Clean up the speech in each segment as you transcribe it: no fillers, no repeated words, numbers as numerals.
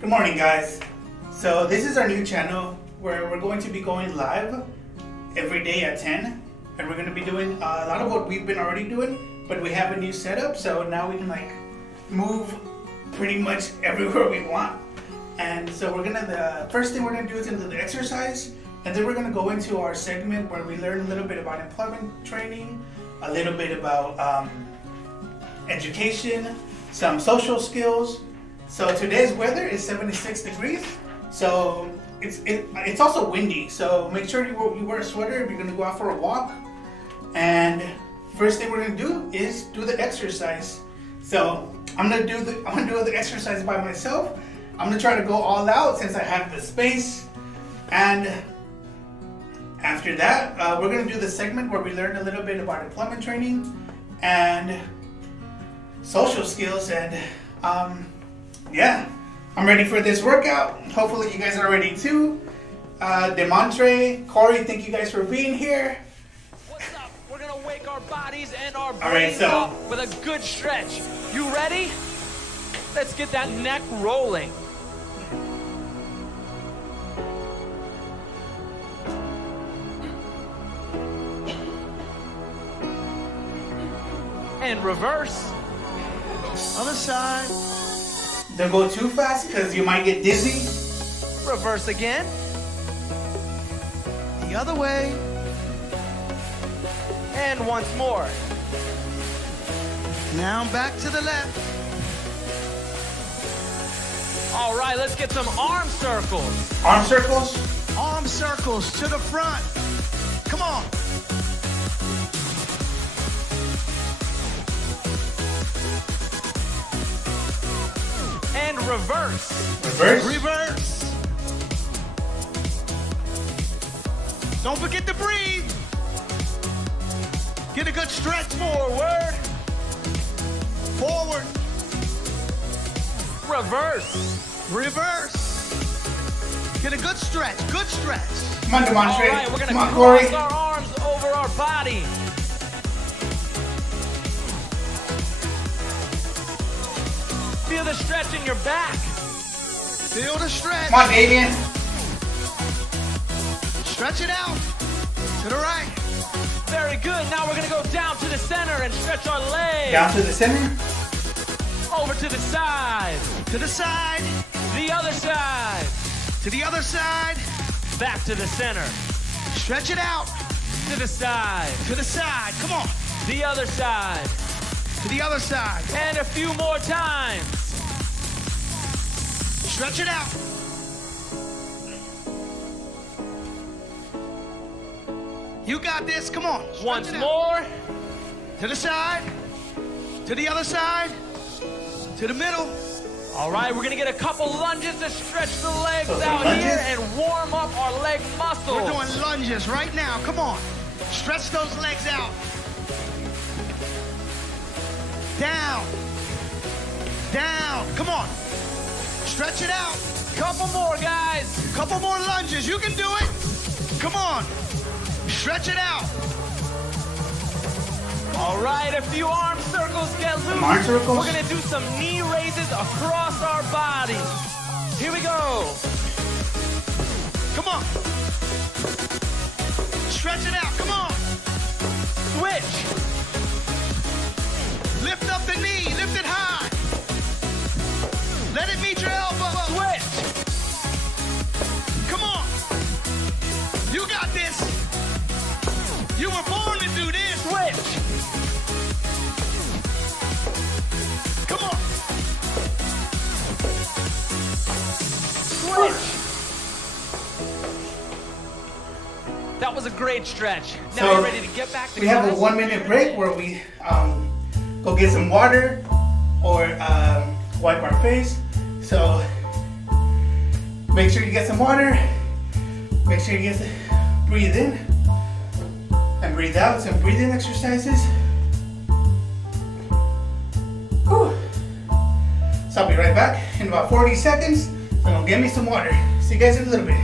Good morning, guys. So this is our new channel where we're going to be going live every day at 10, and we're going to be doing a lot of what we've been already doing, but we have a new setup, so now we can move pretty much everywhere we want. And so the first thing we're gonna do is into the exercise, and then we're gonna go into our segment where we learn a little bit about employment training, a little bit about education, some social skills. So today's weather is 76 degrees, so it's also windy, so make sure you wear a sweater if you're gonna go out for a walk. And first thing we're gonna do is do the exercise. So I'm gonna do the exercise by myself. I'm gonna try to go all out since I have the space. And after that, we're gonna do the segment where we learn a little bit about employment training and social skills. And yeah, I'm ready for this workout. Hopefully you guys are ready too. Demontre, Corey, thank you guys for being here. What's up? We're gonna wake our bodies and our All right, brains up with a good stretch. You ready? Let's get that neck rolling. And reverse. Other side. Don't go too fast because you might get dizzy. Reverse again. The other way. And once more. Now back to the left. All right, let's get some arm circles. Arm circles. Arm circles to the front. Come on. And reverse. Reverse. Reverse. Don't forget to breathe. Get a good stretch. Forward. Forward. Reverse. Reverse. Get a good stretch. Good stretch. Come on, Demontre. All right, we're gonna Come on, Corey. cross our arms over our body. Feel the stretch in your back. Feel the stretch. Come on, Damien. Stretch it out. To the right. Very good. Now we're gonna go down to the center and stretch our legs. Down to the center. Over to the side. To the side. The other side. To the other side. Back to the center. Stretch it out. To the side. To the side. Come on. The other side. To the other side. And a few more times. Stretch it out. You got this. Come on. Stretch Once it out. more. To the side. To the other side. To the middle. All right, we're gonna get a couple lunges to stretch the legs So out lunges? here and warm up our leg muscles. We're doing lunges right now. Come on. Stretch those legs out. Down. Down. Come on. Stretch it out. Couple more, guys. Couple more lunges. You can do it. Come on. Stretch it out. All right, a few arm circles get loose. Arm circles? We're gonna do some knee raises across our body. Here we go. Come on. Stretch it out. Come on. Switch. Lift up the knee. Lift it high. Let it meet your elbow. Switch. Come on. You got this. You were born to do this. Switch. Come on. Switch. That was a great stretch. Now So, you're ready to get back to We have a class? 1-minute break where we go get some water or wipe our face. So make sure you get some water. Make sure you breathe in and breathe out. Some breathing exercises. Whew. So I'll be right back in about 40 seconds. So go get me some water. See you guys in a little bit.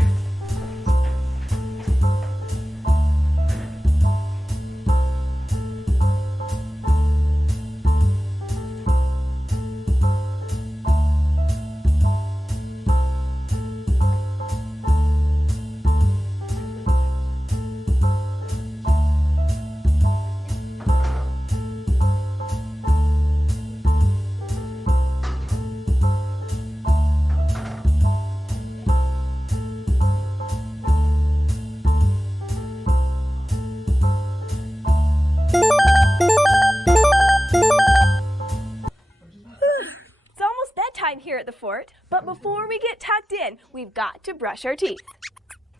in, we've got to brush our teeth.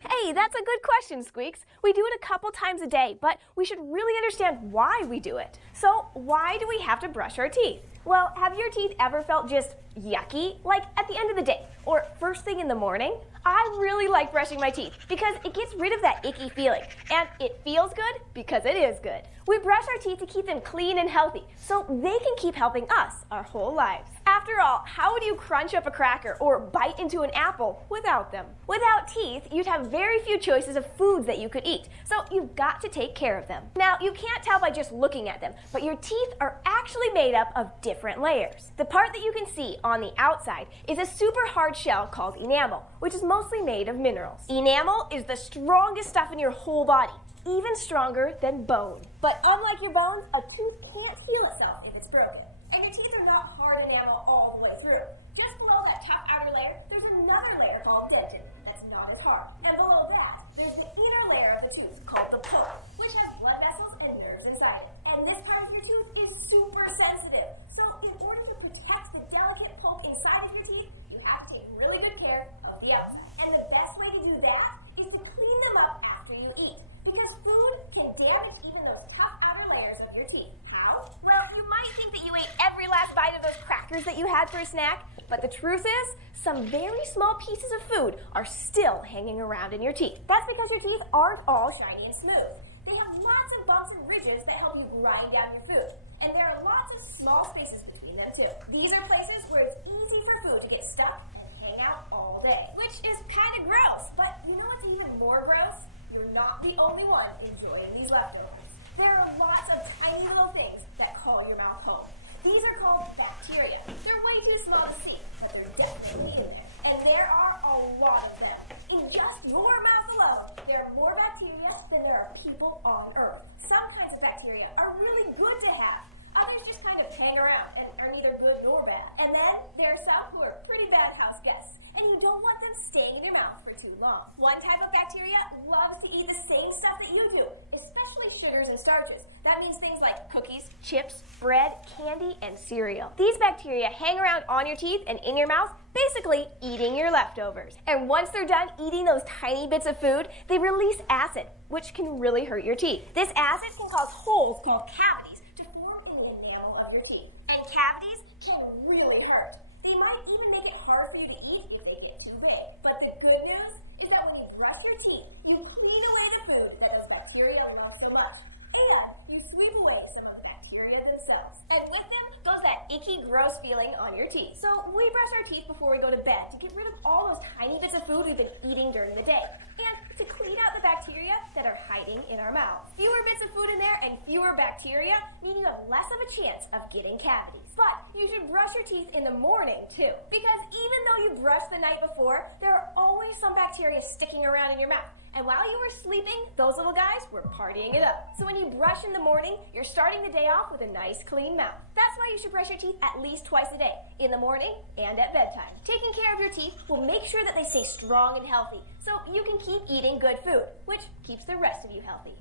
Hey, that's a good question, Squeaks. We do it a couple times a day, but we should really understand why we do it. So, why do we have to brush our teeth? Well, have your teeth ever felt just yucky, like at the end of the day or first thing in the morning? I really like brushing my teeth because it gets rid of that icky feeling, and it feels good because it is good. We brush our teeth to keep them clean and healthy so they can keep helping us our whole lives. After all, how would you crunch up a cracker or bite into an apple without them? Without teeth, you'd have very few choices of foods that you could eat, so you've got to take care of them. Now, you can't tell by just looking at them, but your teeth are actually made up of different layers. The part that you can see on the outside is a super hard shell called enamel, which is mostly made of minerals. Enamel is the strongest stuff in your whole body, even stronger than bone. But unlike your bones, a tooth can't heal itself if it's broken. And your teeth are not hard enamel all the way through. Just below that tough outer layer, there's another layer called dentin that's not as hard. And below that, there's the inner layer of the tooth called the pulp, which has blood vessels and nerves inside it. And this part of your tooth is super sensitive. So in order to protect the delicate pulp inside of your teeth, you have to take really good care of the outside. And the best way to do that is to clean them up after you eat. Because food can damage even those tough outer layers of your teeth. How? Well, you might think that you ate every last bite of those crackers that you had for a snack, but the truth is, some very small pieces of food are still hanging around in your teeth. That's because your teeth aren't all shiny and smooth. They have lots of bumps and ridges that help you grind down your food. And there are lots of small spaces between them too. These are places where it's easy for food to get stuck and hang out all day. Which is kind of gross, but you know what's even more gross? You're not the only one enjoying these leftovers. There are lots of tiny little things that call your mouth home. These are called bacteria. They're way too small to see, but they're definitely in there. And there are a lot of them. In just your mouth alone, there are more bacteria than there are people on Earth. Some kinds of bacteria are really good to have. Others just kind of hang around and are neither good nor bad. And then there are some who are pretty bad house guests, and you don't want them staying in your mouth for too long. One type of bacteria loves to eat the same stuff that you do, especially sugars and starches. That means things like cookies, chips, bread, candy, and cereal. These bacteria hang around on your teeth and in your mouth, basically eating your leftovers. And once they're done eating those tiny bits of food, they release acid, which can really hurt your teeth. This acid can cause holes called cavities to form in the enamel of your teeth. And cavities can really hurt. They might even make it hard for you to eat if they get too big. But the good news is that when you brush your teeth, you clean away the food that those bacteria love so much. And you sweep away some of the bacteria themselves. And with them goes that icky, gross feeling on your teeth. So we brush our teeth before we go to bed to get rid of all those tiny bits of food we've been eating during the day. And to clean out the bacteria that are hiding in our mouths. Fewer bits of food in there and fewer bacteria mean you have less of a chance of getting cavities. But you should brush your teeth in the morning too. Because even though you brushed the night before, there are always some bacteria sticking around in your mouth. And while you were sleeping, those little guys were partying it up. So when you brush in the morning, you're starting the day off with a nice clean mouth. That's why you should brush your teeth at least twice a day, in the morning and at bedtime. Taking care of your teeth will make sure that they stay strong and healthy, so you can keep eating good food, which keeps the rest of you healthy.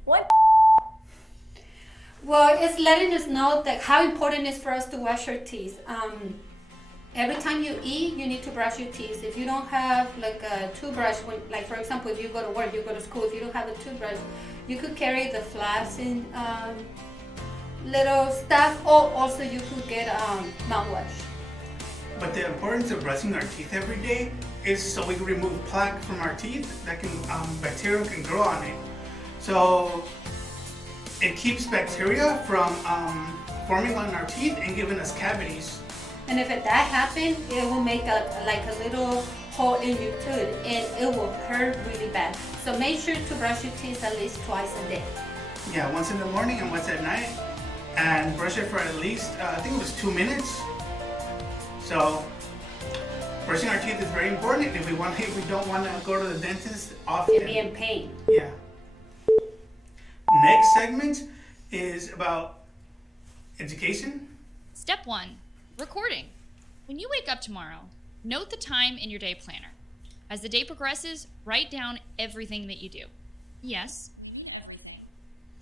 Well, it's letting us know that how important it is for us to wash our teeth. Every time you eat, you need to brush your teeth. If you don't have like a toothbrush, like for example, if you go to work, you go to school, if you don't have a toothbrush, you could carry the flask in little stuff, or also you could get mouthwash. But the importance of brushing our teeth every day is so we can remove plaque from our teeth that can bacteria can grow on it. So it keeps bacteria from forming on our teeth and giving us cavities. And if that happens, it will make like a little hole in your tooth, and it will hurt really bad. So make sure to brush your teeth at least twice a day. Yeah, once in the morning and once at night, and brush it for at least I think it was 2 minutes. So brushing our teeth is very important if we don't want to go to the dentist often. And be in pain. Yeah. Next segment is about education. Step 1. Recording. When you wake up tomorrow, note the time in your day planner. As the day progresses, write down everything that you do. Yes, you mean everything.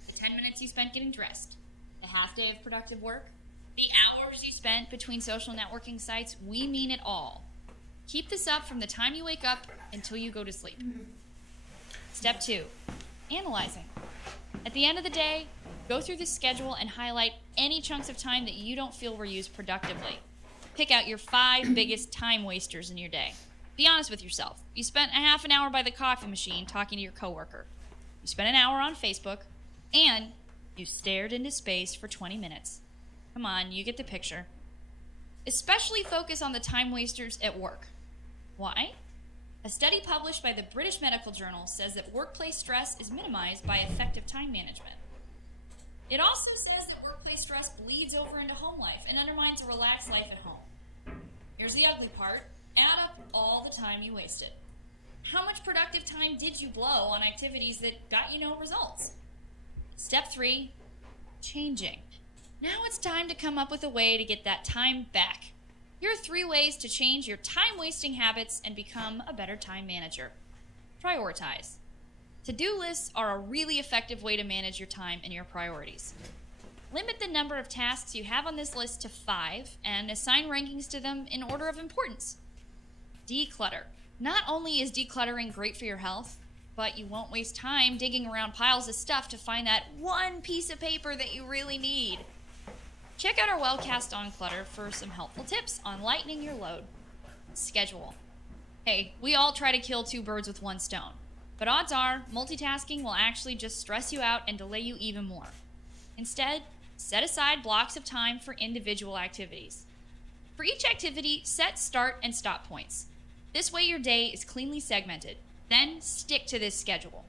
The 10 minutes you spent getting dressed, the half day of productive work, the hours you spent between social networking sites, we mean it all. Keep this up from the time you wake up until you go to sleep. Step 2, analyzing. At the end of the day, go through the schedule and highlight any chunks of time that you don't feel were used productively. Pick out your 5 biggest time wasters in your day. Be honest with yourself. You spent a half an hour by the coffee machine talking to your coworker. You spent an hour on Facebook, and you stared into space for 20 minutes. Come on, you get the picture. Especially focus on the time wasters at work. Why? A study published by the British Medical Journal says that workplace stress is minimized by effective time management. It also says that workplace stress bleeds over into home life and undermines a relaxed life at home. Here's the ugly part. Add up all the time you wasted. How much productive time did you blow on activities that got you no results? Step 3, changing. Now it's time to come up with a way to get that time back. Here are 3 ways to change your time-wasting habits and become a better time manager. Prioritize. To-do lists are a really effective way to manage your time and your priorities. Limit the number of tasks you have on this list to 5 and assign rankings to them in order of importance. Declutter. Not only is decluttering great for your health, but you won't waste time digging around piles of stuff to find that one piece of paper that you really need. Check out our Wellcast on Clutter for some helpful tips on lightening your load. Schedule. Hey, we all try to kill 2 birds with 1 stone, but odds are multitasking will actually just stress you out and delay you even more. Instead, set aside blocks of time for individual activities. For each activity, set start and stop points. This way your day is cleanly segmented. Then stick to this schedule.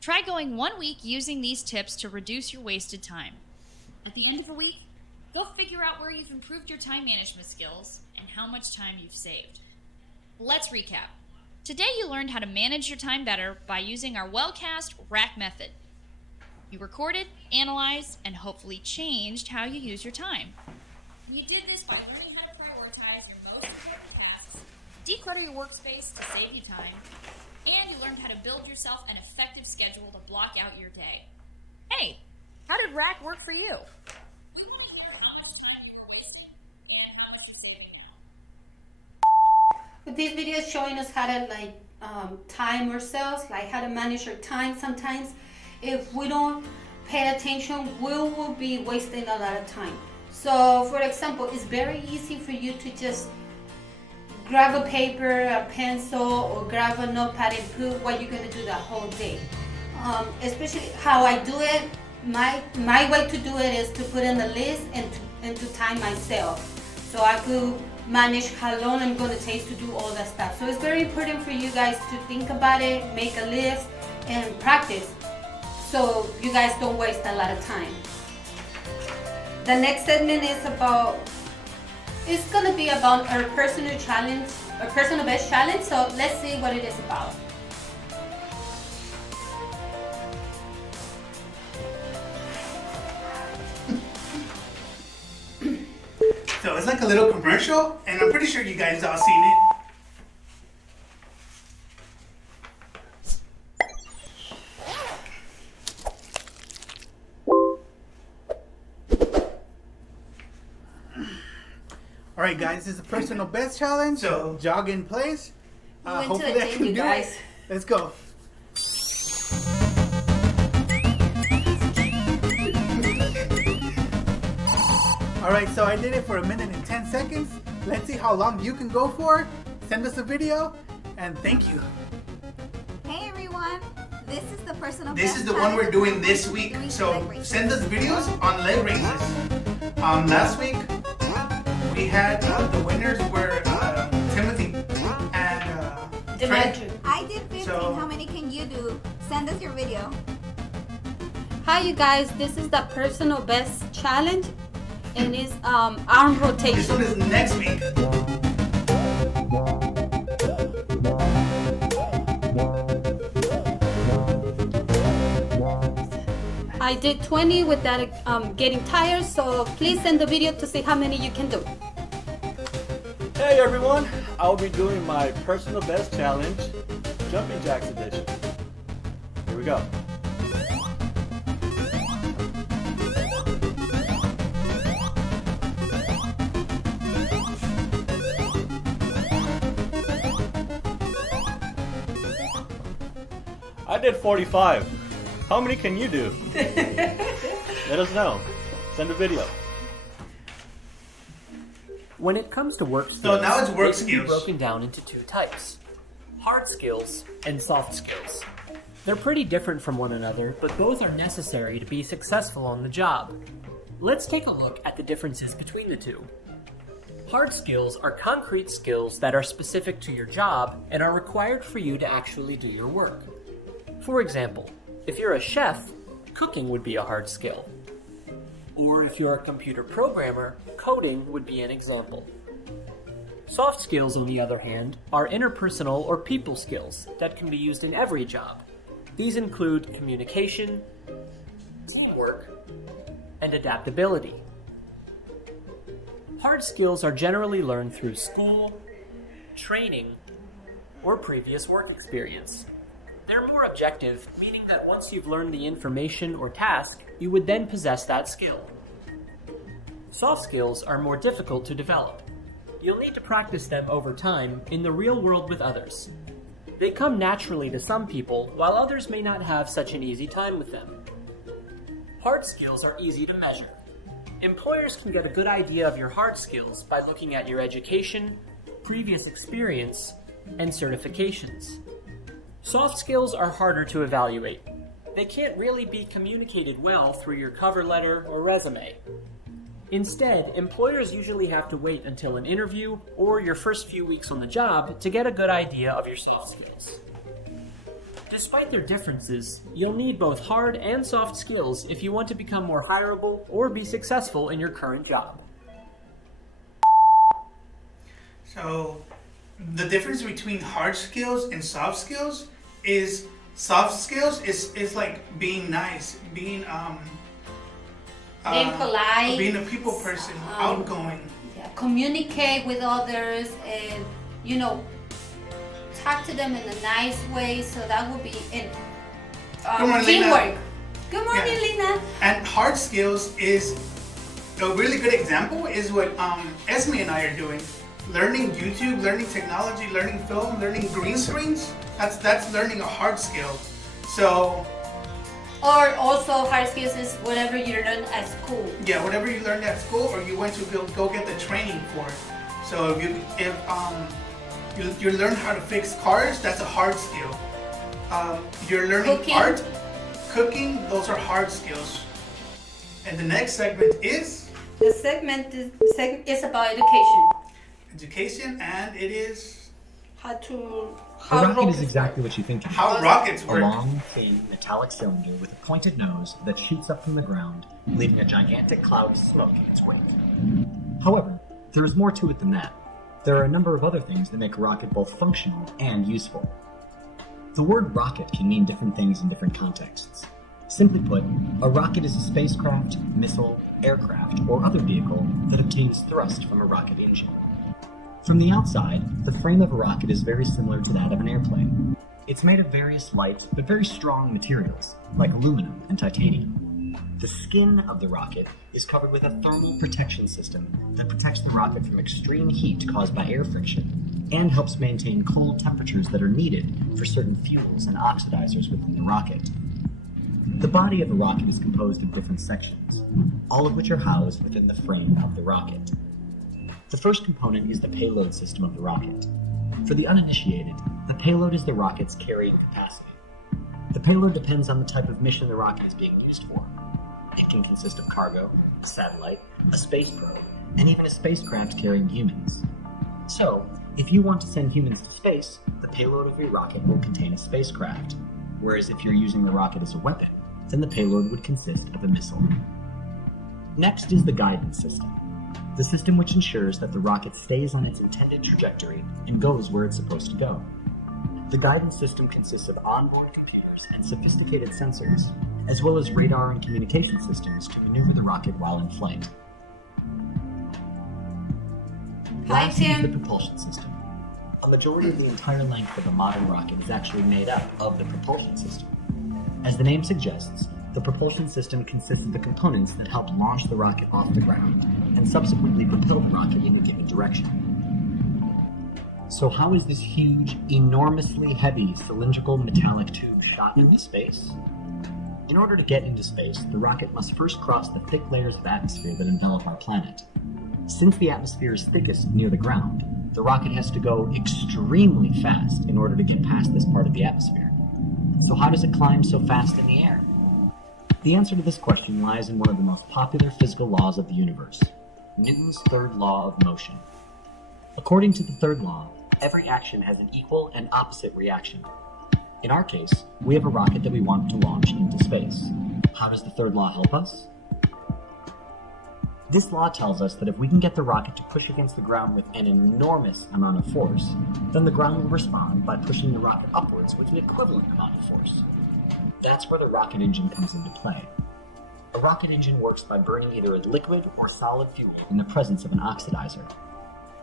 Try going 1 week using these tips to reduce your wasted time. At the end of the week, go figure out where you've improved your time management skills and how much time you've saved. Let's recap. Today you learned how to manage your time better by using our Wellcast RACK method. You recorded, analyzed, and hopefully changed how you use your time. You did this by learning how to prioritize your most important tasks, declutter your workspace to save you time, and you learned how to build yourself an effective schedule to block out your day. Hey, how did RACK work for you? We want to hear how much time you were wasting and how much you're saving now. With this video is showing us how to time ourselves, like how to manage our time. Sometimes if we don't pay attention, we will be wasting a lot of time. So for example, it's very easy for you to just grab a paper, a pencil, or grab a notepad and put what you're going to do the whole day. Especially how I do it, my way to do it is to put in a list and to time myself. So I could manage how long I'm going to take to do all that stuff. So it's very important for you guys to think about it, make a list, and practice so you guys don't waste a lot of time. The next segment is it's going to be about our personal challenge, our personal best challenge. So let's see what it is about. So it's like a little commercial, and I'm pretty sure you guys all seen it. All right, guys, this is a personal best challenge. So jog in place. Hopefully I can do it. Let's go. All right, so I did it for 1 minute and 10 seconds. Let's see how long you can go for. Send us a video, and thank you. Hey everyone, this is the personal This best is the one we're challenge. doing this week. Doing So leg raises. send us videos on leg raises. Last week we had the winners were Timothy and Demetri. I did 15. So- How many can you do? Send us your video. Hi you guys, this is the personal best challenge, and it's arm This rotation. one is next week. I did 20 without getting tired, so please send the video to see how many you can do. Hey everyone, I'll be doing my personal best challenge, Jumping Jacks edition. Here we go. I did 45. How many can you do? Let us know. Send a video. When it comes to work skills, So now it's work they can be skills. broken down into two types: hard skills and soft skills. They're pretty different from one another, but both are necessary to be successful on the job. Let's take a look at the differences between the two. Hard skills are concrete skills that are specific to your job and are required for you to actually do your work. For example, if you're a chef, cooking would be a hard skill. Or if you're a computer programmer, coding would be an example. Soft skills, on the other hand, are interpersonal or people skills that can be used in every job. These include communication, teamwork, and adaptability. Hard skills are generally learned through school, training, or previous work experience. They're more objective, meaning that once you've learned the information or task, you would then possess that skill. Soft skills are more difficult to develop. You'll need to practice them over time in the real world with others. They come naturally to some people, while others may not have such an easy time with them. Hard skills are easy to measure. Employers can get a good idea of your hard skills by looking at your education, previous experience, and certifications. Soft skills are harder to evaluate. They can't really be communicated well through your cover letter or resume. Instead, employers usually have to wait until an interview or your first few weeks on the job to get a good idea of your soft skills. Despite their differences, you'll need both hard and soft skills if you want to become more hireable or be successful in your current job. So the difference between hard skills and soft skills is soft skills is like being nice, being polite, being a people person, outgoing. yeah, communicate with others, and talk to them in a nice way. So that would be in Good morning, teamwork. Lena. Good morning, Yeah. Lena. And hard skills is a really good example is what Esme and I are doing. Learning YouTube, learning technology, learning film, learning green screens. That's learning a hard skill. So Or also hard skills is whatever you learn at school. yeah, whatever you learned at school or you went to go get the training for. So if you learn how to fix cars, that's a hard skill. You're learning Cooking. art, cooking, those are hard skills. And the next segment is The segment is about education. education, and it is How A rocket is rockets exactly what you think it is. how rockets A work. long, thin, metallic cylinder with a pointed nose that shoots up from the ground, leaving a gigantic cloud of smoke in its wake. However, there is more to it than that. There are a number of other things that make a rocket both functional and useful. The word rocket can mean different things in different contexts. Simply put, a rocket is a spacecraft, missile, aircraft, or other vehicle that obtains thrust from a rocket engine. From the outside, the frame of a rocket is very similar to that of an airplane. It's made of various light but very strong materials, like aluminum and titanium. The skin of the rocket is covered with a thermal protection system that protects the rocket from extreme heat caused by air friction and helps maintain cold temperatures that are needed for certain fuels and oxidizers within the rocket. The body of a rocket is composed of different sections, all of which are housed within the frame of the rocket. The first component is the payload system of the rocket. For the uninitiated, the payload is the rocket's carrying capacity. The payload depends on the type of mission the rocket is being used for. It can consist of cargo, a satellite, a space probe, and even a spacecraft carrying humans. So, if you want to send humans to space, the payload of your rocket will contain a spacecraft, whereas if you're using the rocket as a weapon, then the payload would consist of a missile. Next is the guidance system, the system which ensures that the rocket stays on its intended trajectory and goes where it's supposed to go. The guidance system consists of onboard computers and sophisticated sensors, as well as radar and communication systems to maneuver the rocket while in flight. Hi, Last is Tim. the propulsion system. A majority of the entire length of a modern rocket is actually made up of the propulsion system. As the name suggests, the propulsion system consists of the components that help launch the rocket off the ground and subsequently propel the rocket in a given direction. So how is this huge, enormously heavy cylindrical metallic tube shot into space? In order to get into space, the rocket must first cross the thick layers of atmosphere that envelop our planet. Since the atmosphere is thickest near the ground, the rocket has to go extremely fast in order to get past this part of the atmosphere. So how does it climb so fast in the air? The answer to this question lies in one of the most popular physical laws of the universe, Newton's third law of motion. According to the third law, every action has an equal and opposite reaction. In our case, we have a rocket that we want to launch into space. How does the third law help us? This law tells us that if we can get the rocket to push against the ground with an enormous amount of force, then the ground will respond by pushing the rocket upwards with an equivalent amount of force. That's where the rocket engine comes into play. A rocket engine works by burning either a liquid or solid fuel in the presence of an oxidizer.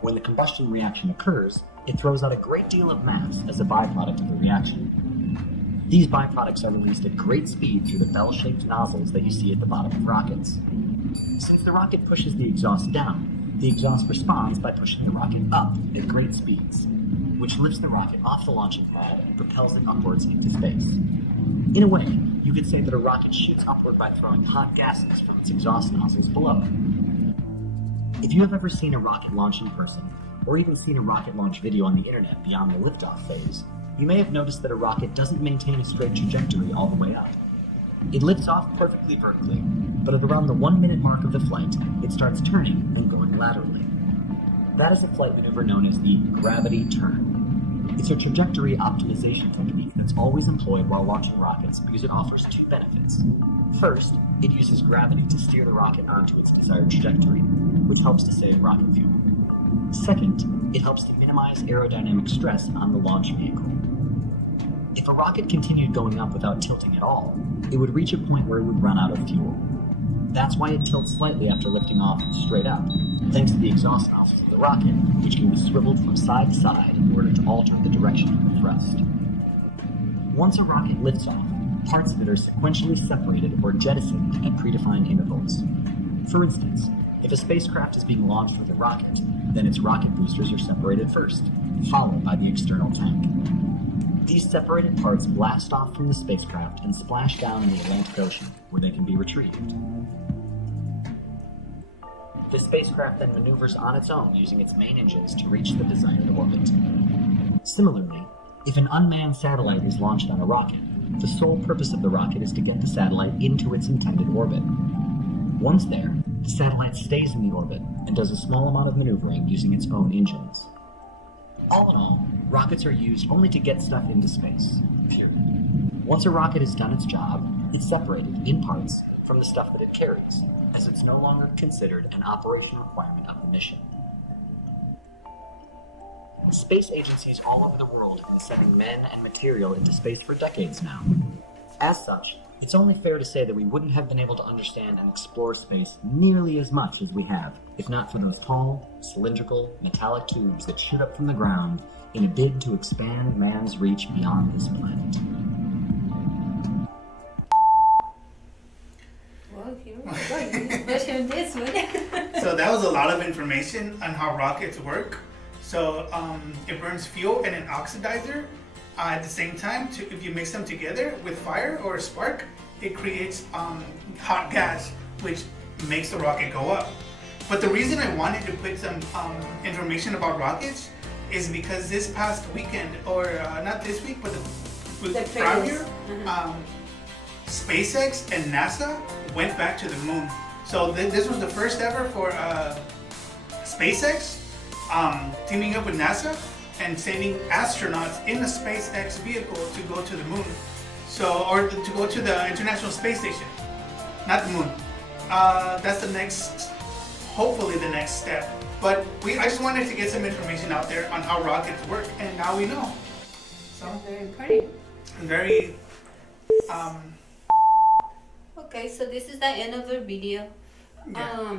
When the combustion reaction occurs, it throws out a great deal of mass as a byproduct of the reaction. These byproducts are released at great speed through the bell-shaped nozzles that you see at the bottom of rockets. Since the rocket pushes the exhaust down, the exhaust responds by pushing the rocket up at great speeds, which lifts the rocket off the launching pad and propels it upwards into space. In a way, you could say that a rocket shoots upward by throwing hot gases from its exhaust nozzles below. If you have ever seen a rocket launch in person, or even seen a rocket launch video on the internet beyond the liftoff phase, you may have noticed that a rocket doesn't maintain a straight trajectory all the way up. It lifts off perfectly vertically, but at around the 1 minute mark of the flight, it starts turning and going laterally. That is a flight maneuver known as the gravity turn. It's a trajectory optimization technique that's always employed while launching rockets because it offers two benefits. First, it uses gravity to steer the rocket onto its desired trajectory, which helps to save rocket fuel. Second, it helps to minimize aerodynamic stress on the launch vehicle. If a rocket continued going up without tilting at all, it would reach a point where it would run out of fuel. That's why it tilts slightly after lifting off straight up, thanks to the exhaust nozzles of the rocket, which can be swiveled from side to side in order to alter the direction of the thrust. Once a rocket lifts off, parts of it are sequentially separated or jettisoned at predefined intervals. For instance, if a spacecraft is being launched with a rocket, then its rocket boosters are separated first, followed by the external tank. These separated parts blast off from the spacecraft and splash down in the Atlantic Ocean, where they can be retrieved. The spacecraft then maneuvers on its own using its main engines to reach the desired orbit. Similarly, if an unmanned satellite is launched on a rocket, the sole purpose of the rocket is to get the satellite into its intended orbit. Once there, the satellite stays in the orbit and does a small amount of maneuvering using its own engines. All in all, rockets are used only to get stuff into space, period. Once a rocket has done its job, it's separated, in parts, from the stuff that it carries, as it's no longer considered an operational requirement of the mission. Space agencies all over the world have been sending men and material into space for decades now. As such, it's only fair to say that we wouldn't have been able to understand and explore space nearly as much as we have, if not for those tall, cylindrical, metallic tubes that shoot up from the ground in a bid to expand man's reach beyond this planet. Well, here we go. Especially this one. So that was a lot of information on how rockets work. So it burns fuel and an oxidizer at the same time. If you mix them together with fire or a spark, it creates hot gas, which makes the rocket go up. But the reason I wanted to put some information about rockets is because this past weekend, or not this week, but the prior year, SpaceX and NASA went back to the moon. So this was the first ever for SpaceX teaming up with NASA and sending astronauts in a SpaceX vehicle to go to the moon. So, or to go to the International Space Station, not the moon. That's the next, hopefully the next step. But I just wanted to get some information out there on how rockets work, and now we know. So Very pretty. very. Okay, so this is the end of the video. Yeah.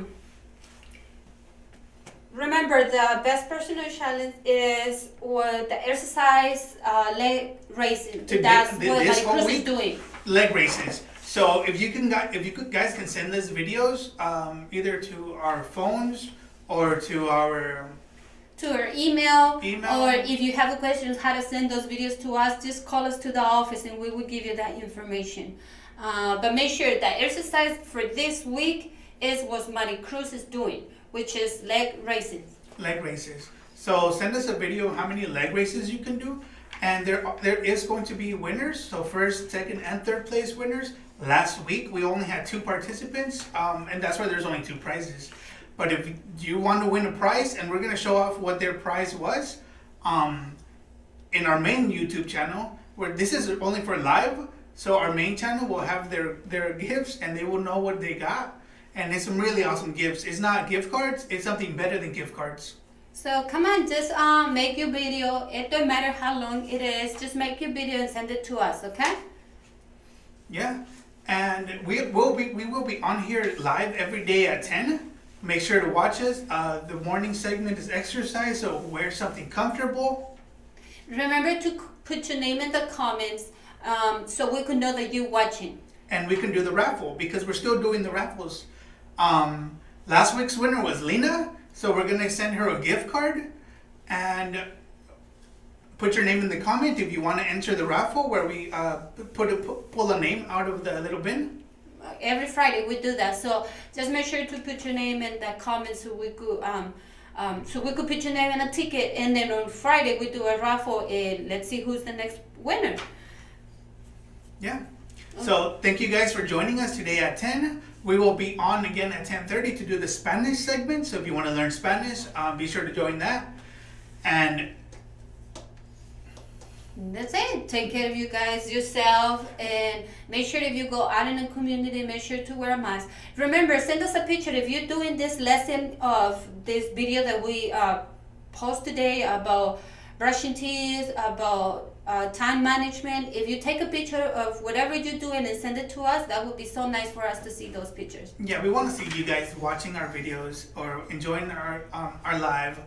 Remember, the best personal challenge is what the exercise leg raising. That's what this whole Cruz is week, doing. leg races. So if you guys can send us videos either to our phones or to our to our email, Email. or if you have questions how to send those videos to us, just call us to the office and we will give you that information. But make sure that exercise for this week is what Mari Cruz is doing, which is leg raises. Leg raises. So send us a video of how many leg raises you can do, and there is going to be winners. So first, second, and third place winners. Last week we only had 2 participants, and that's why there's only 2 prizes. But if you want to win a prize, and we're gonna show off what their prize was, in our main YouTube channel, where this is only for live. So our main channel will have their gifts, and they will know what they got. And it's some really awesome gifts. It's not gift cards. It's something better than gift cards. So come on, just make your video. It don't matter how long it is. Just make your video and send it to us, okay? Yeah, and we will be on here live every day at 10. Make sure to watch us. The morning segment is exercise, so wear something comfortable. Remember to put your name in the comments so we can know that you're watching. And we can do the raffle because we're still doing the raffles. Last week's winner was Lena, so we're gonna send her a gift card, and put your name in the comment if you want to enter the raffle where we pull a name out of the little bin. Every Friday we do that, so just make sure to put your name in the comments so we could put your name in a ticket, and then on Friday we do a raffle and let's see who's the next winner. Yeah. So thank you guys for joining us today at 10. We will be on again at 10:30 to do the Spanish segment. So if you want to learn Spanish, be sure to join that. And that's it. Take care of you guys, yourself, and make sure if you go out in the community, make sure to wear a mask. Remember, send us a picture if you're doing this lesson of this video that we post today about brushing teeth, about time management. If you take a picture of whatever you're doing and send it to us, that would be so nice for us to see those pictures. yeah, we want to see you guys watching our videos or enjoying our live.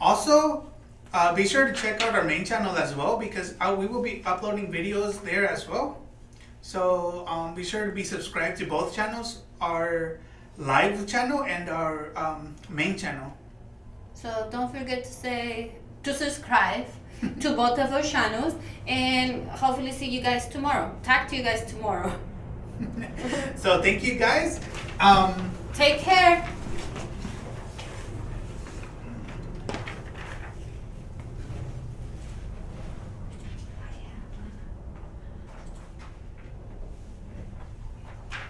Also, be sure to check out our main channel as well, because we will be uploading videos there as well. So be sure to be subscribed to both channels, our live channel and our main channel. So don't forget to subscribe to both of our channels, and hopefully see you guys tomorrow. Talk to you guys tomorrow. So thank you guys. Take care.